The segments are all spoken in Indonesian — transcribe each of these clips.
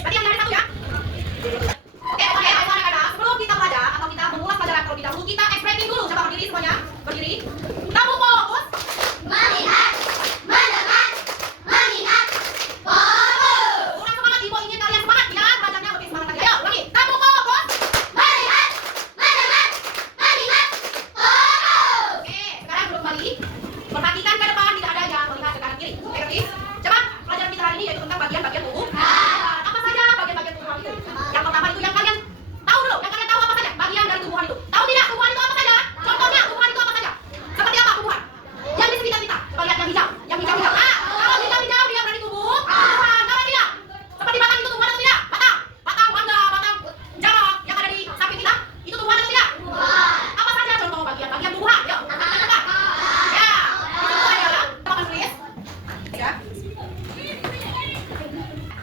berarti yang dari satu ya. Oke, anak-anak, sebelum kita belajar atau kita mengulas pelajaran terlebih dahulu, kita expressing dulu. Coba berdiri semuanya, berdiri. Kamu fokus. Melihat, mendengar, mengingat, fokus. Kurang semangat, Ibu ingin kalian semangat biar belajarnya lebih semangat lagi. Ayo, ulangi. Kamu fokus. Melihat, mendengar, mengingat, fokus. Oke, sekarang duduk kembali. Perhatikan ke depan, tidak ada yang melihat ke kanan kiri. Oke, ngerti? Coba pelajaran kita hari ini yaitu tentang bagian-bagian tubuh. Apa saja bagian-bagian tubuh itu? Yang pertama itu yang kalian tahu dulu. Yang kalian tahu apa saja bagian dari tubuhan itu? Tahu tidak tubuhan itu apa saja? Contohnya tubuhan itu apa saja? Seperti apa tubuhan? Yang di sekitar kita. Coba lihat yang hijau. Yang hijau-hijau. Kalau hijau-hijau dia berarti tubuh tubuhan. Kalau tidak, seperti batang itu tubuhan atau tidak? Batang, batang mangga, batang jarak yang ada di samping kita itu tubuhan atau tidak? Apa saja contoh bagian-bagian tubuhan? Yuk, katakan. Ya, itu adalah papan tulis. Ya.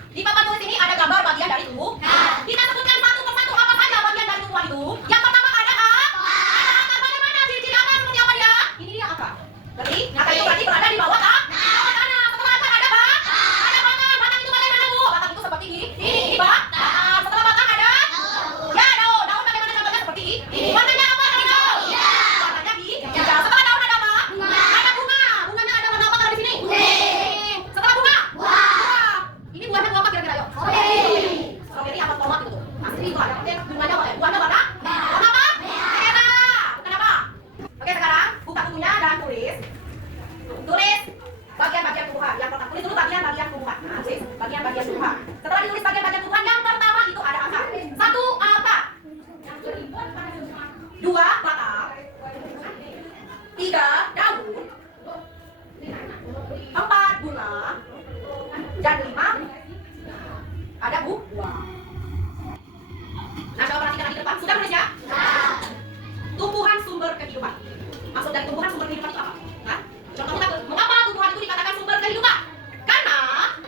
Di papan tulis ini ada gambar bagian dari tubuh. Kita sebutkan satu persatu apa saja bagian dari tubuhan itu. Yang pertama ada akar. Bagaimana ciri-ciri akar seperti apa dia? Ini dia akar. Berarti akar itu berarti berada di bawah tanah. Setelah akar ada batang. Ada batang. Batang itu bagaimana Bu? Batang itu seperti ini batang. Setelah batang ada ya daun. Daun bagaimana contohnya seperti ini. Warnanya apa daun? Warnanya hijau. Setelah daun ada apa? Ada bunga. Bunganya ada warna apa kalau di sini? Setelah bunga? Ini buahnya buah apa kira-kira yuk? Strawberry apa tomat itu tuh? Pasti itu ada. Oke, bunganya apa ya? Buahnya warna? Warna apa? Merah. Bukan apa? Oke, sekarang buka bukunya dan tulis. Tulis bagian-bagian tubuhan. Yang pertama tulis dulu bagian-bagian tubuhan. Nah, tulis bagian-bagian tubuhan. Setelah ditulis bagian-bagian tubuhan, yang pertama itu ada akar. Satu akar. Dua batang. Tiga daun. Empat bunga. Dan lima ada buah. Nah, coba perhatikan lagi ke depan. Sudah menulis ya? Tumbuhan sumber kehidupan. Maksud dari tumbuhan sumber kehidupan itu apa? Nah, contoh kita, mengapa tumbuhan itu dikatakan sumber kehidupan? Karena,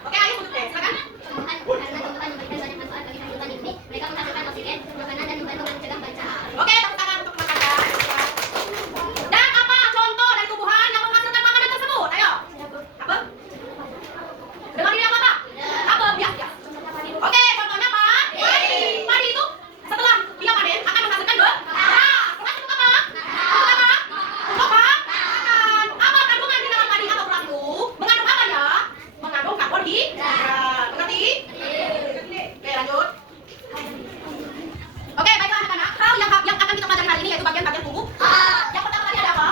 oke ayo tutup deh, silakan. Karena tumbuhan memberikan banyak manfaat bagi kehidupan hidup. Mereka menghasilkan oksigen, makanan, dan membantu mencegah pancaan. Oke, tepuk tangan untuk teman-teman. Dan apa contoh dari tumbuhan yang menghasilkan makanan tersebut? Ayo. Apa? Dengan diri apa? Apa? Ya. Oke, contohnya apa? Padi. Padi itu setelah dia panen akan menghasilkan beras. Beras itu apa? Untuk apa? Makan. Apa kandungan di dalam padi atau beras itu? Mengandung apa ya? Mengandung karbohidrat. Mengerti? Oke, lanjut. Oke, baiklah anak-anak. Hal yang akan kita pelajari hari ini yaitu bagian-bagian tubuh. Yang pertama tadi ada apa?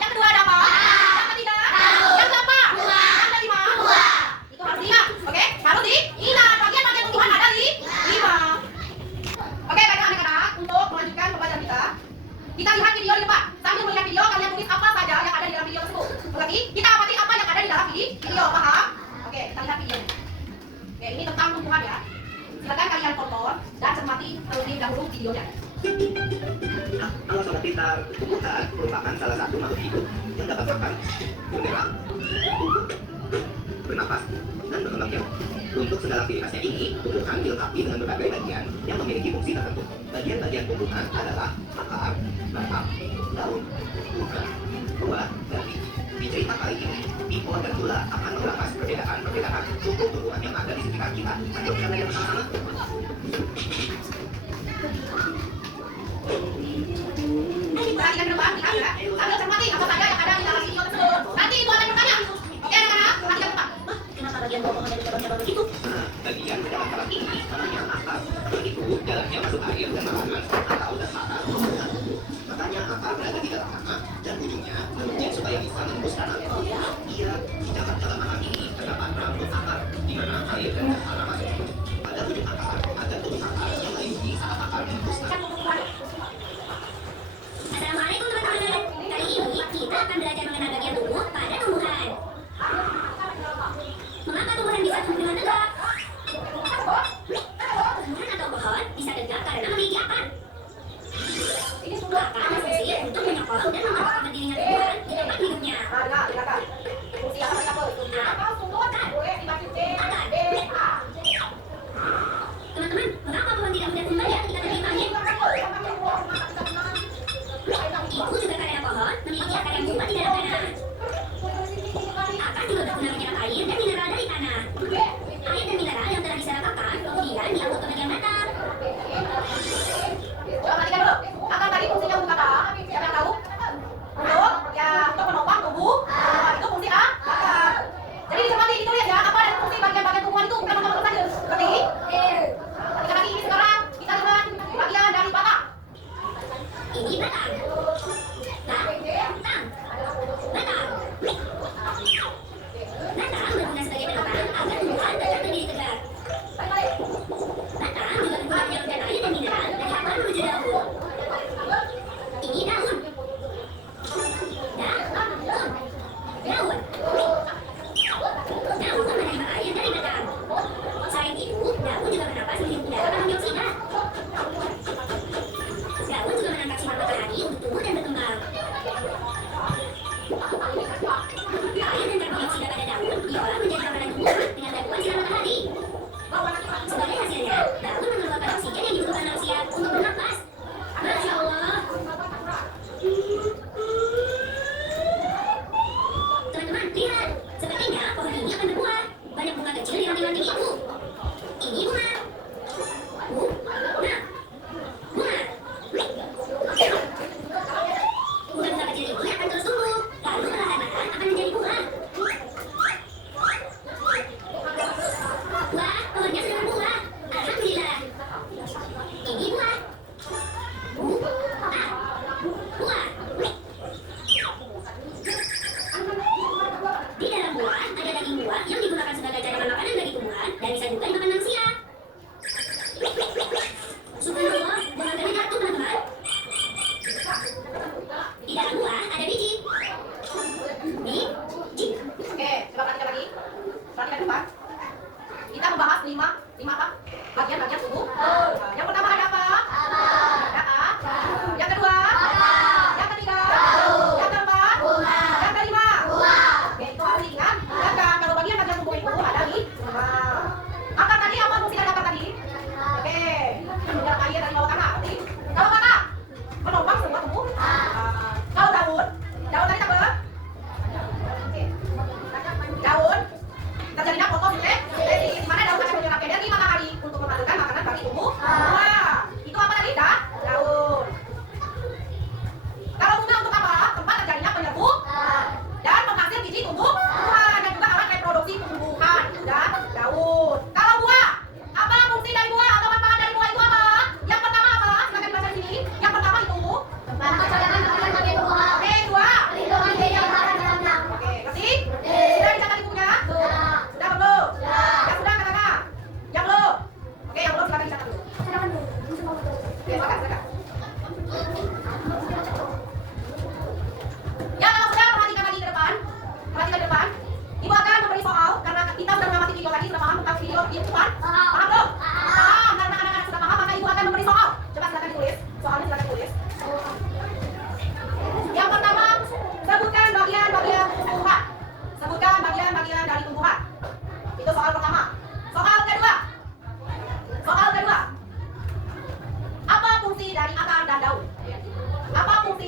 Yang kedua ada apa? Yang ketiga? Yang keempat? Yang kelima? Itu harus diingat. Oke, harus diingat. Bagian-bagian tubuhan ada di 5. Oke, baiklah anak-anak. Untuk melanjutkan pembelajaran kita lihat video di depan. Sambil melihat video, kalian tulis apa saja yang ada di dalam video tersebut. Mengerti? Kita amati apa yang ada di dalam video. Paham? Oke, kita lihat videonya. Oke, ini tentang tumbuhan ya. Silakan kalian tonton dan cermati terlebih dahulu videonya. Halo sobat pintar, tumbuhan merupakan salah satu makhluk hidup yang dapat makan, bergerak, tumbuh, bernapas, dan berkembang biak. Untuk segala aktivitasnya ini, tumbuhan dilengkapi dengan berbagai bagian yang memiliki fungsi tertentu. Bagian-bagian tumbuhan adalah akar, batang, daun, bunga, buah, dan biji. Di cerita kali ini, Pipo dan Tula akan membahas perbedaan suku tumbuhan yang ada di sekitar kita. Ayo kita belajar bersama-sama. Perhatikan ke depan, lihat ya. Sambil cermati apa saja yang ada di dalam video tersebut. Nanti Ibu akan bertanya. Oke anak-anak, perhatikan ke depan. Kenapa bagian bawah ada di cabang-cabang begitu? Bagian ke dalam kalang ini namanya akar. Itu dalamnya masuk air dan makanan atau dasar tumbuhan. Makanya akar berada di dalam tanah dan ujungnya menunjuk supaya bisa menembus tanah. Iya, di dalam akar ini terdapat rambut akar di mana air dan tanah masuk. Pada ujung akar ada tubuh akar yang melindungi saat akar menembus tanah. Assalamualaikum teman-teman. Kali ini kita akan belajar mengenal bagian tubuh pada tumbuhan. Mengapa tumbuhan bisa tumbuh dengan tegak? Tumbuhan atau pohon bisa tegak karena memiliki akar.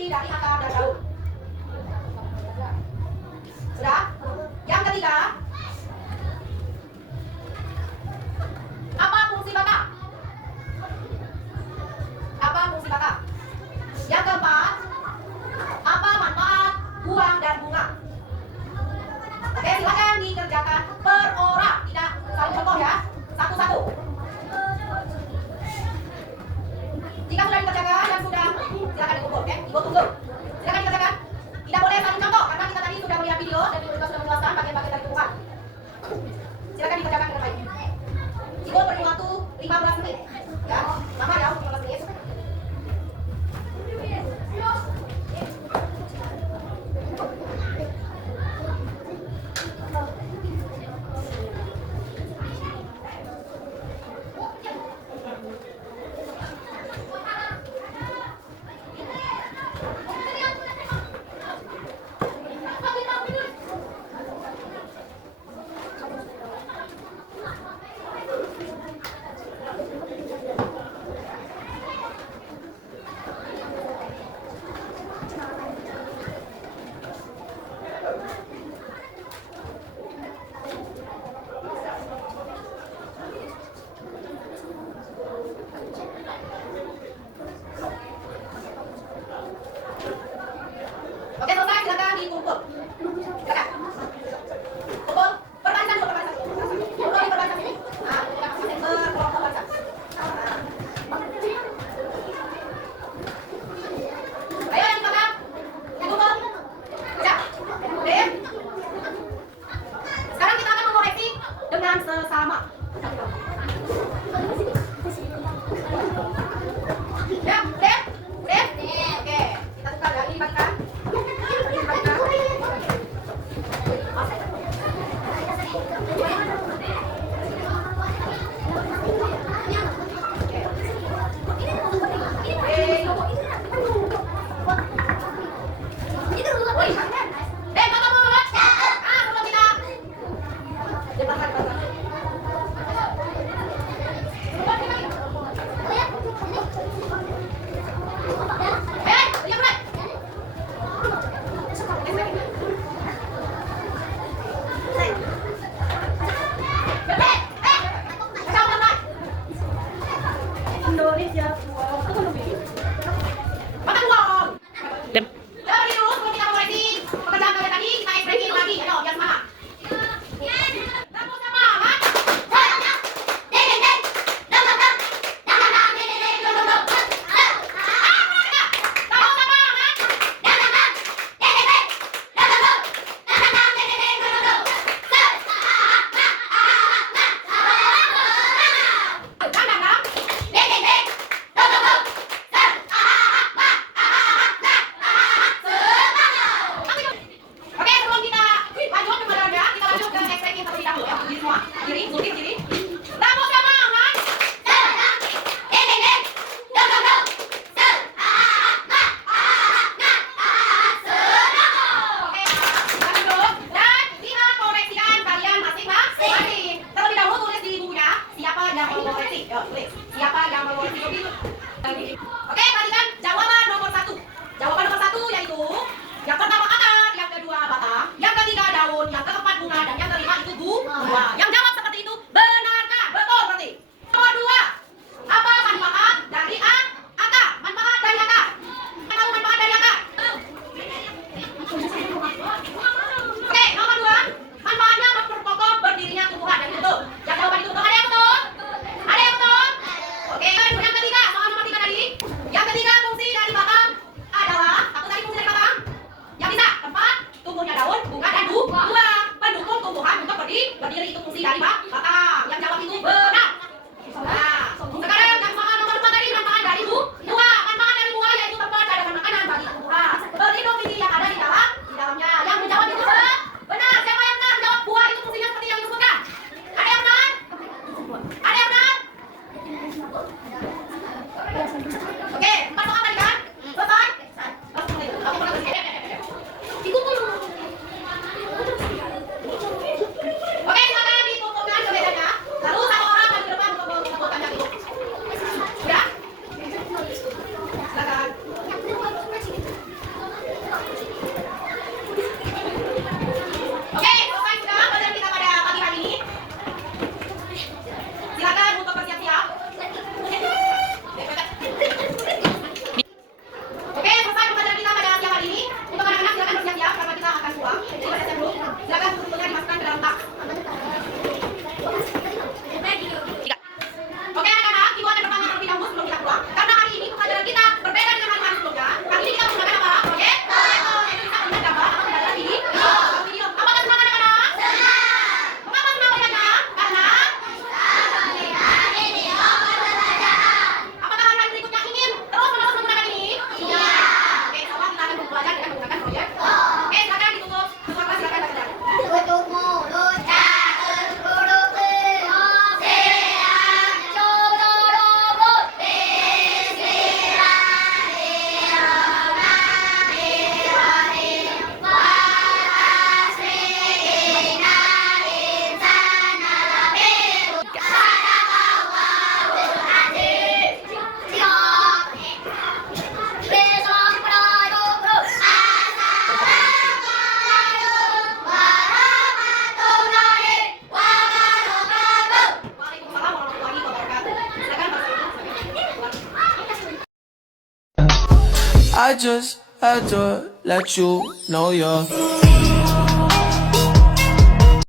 dari akar dan daun. Sudah? Yang ketiga, apa fungsi batang? Apa fungsi batang? Yang keempat, apa manfaat buah dan bunga? Oke, silakan dikerjakan per orang, tidak saling contoh ya, satu-satu. Jika sudah dikerjakan dan sudah, silakan dikumpul, oke? Ibu tunggu. Silakan dikerjakan. Tidak boleh saling contoh karena kita tadi sudah melihat video dan Ibu juga sudah menjelaskan bagian-bagian dari tumbuhan. Silakan dikerjakan dengan baik. Ibu beri waktu 15 menit, ya, lama ya, 15 menit. Oke, selesai, silakan dikumpul. Silakan. Kumpul, perbarisan dulu, perbarisan. Kumpul di perbarisan sini. Nah, kita masuk ke kelompok barisan. Ayo yang di belakang. Dikumpul. Ya. Oke. Sekarang kita akan mengoreksi dengan sesama. Ya, udah? Udah? Oke, kita tukar ya, ini dibagikan. Makan uang. Jadi dulu sebelum kita mengoreksi pekerjaan kalian tadi, kita ekspresi lagi. Ayo, biar semangat. Kamu semangat. Oke, sebelum kita lanjut ke pelajarannya, kita lanjut ke ekspresi terlebih dahulu ya. Diri semua, diri, suntik diri. Kamu semangat. Oke, lanjut dan lihat koreksian kalian masing-masing. Terlebih dahulu tulis di bukunya siapa yang mau koreksi. Yuk, tulis siapa yang mau koreksi itu. Oke, perhatikan jawaban nomor 1. Jawaban nomor 1 yaitu yang pertama akar, yang kedua batang, yang ketiga daun, yang keempat bunga, dan yang kelima itu buah. Yang jawab seperti itu benarkah? Betul berarti. Nomor 2, apa manfaat dari akar? Manfaat dari akar. Tahu manfaat dari akar? Oke, nomor 2, manfaatnya memperkokoh berdirinya tumbuhan. Dan itu betul. Yang jawaban itu betul. Ada yang betul? Ada yang betul? Oke, yang ketiga, soal nomor 3 tadi. Yang ketiga, fungsi dari batang adalah, apa tadi fungsi dari batang? Yang bisa tempat tumbuhnya daun, bunga, dan buah. Pendukung tumbuhan untuk berdiri itu fungsi dari batang. Yang jawab itu benar. Nah, sekarang yang soal nomor 4 tadi manfaat dari buah. Manfaat dari buah yaitu tempat cadangan makanan bagi tumbuhan. Berlindung biji yang ada di dalamnya. Yang menjawab itu benar. Siapa yang benar? Jawab buah itu fungsinya seperti yang disebutkan. Ada yang benar? Ada yang benar? Oke, 4 soal tadi kan? Selesai? Aku pernah bersiap. Oke, silakan dikumpulkan ke mejanya. Lalu satu orang maju depan untuk mengumpulkannya itu. Sudah? Silakan. I just had to let you know you're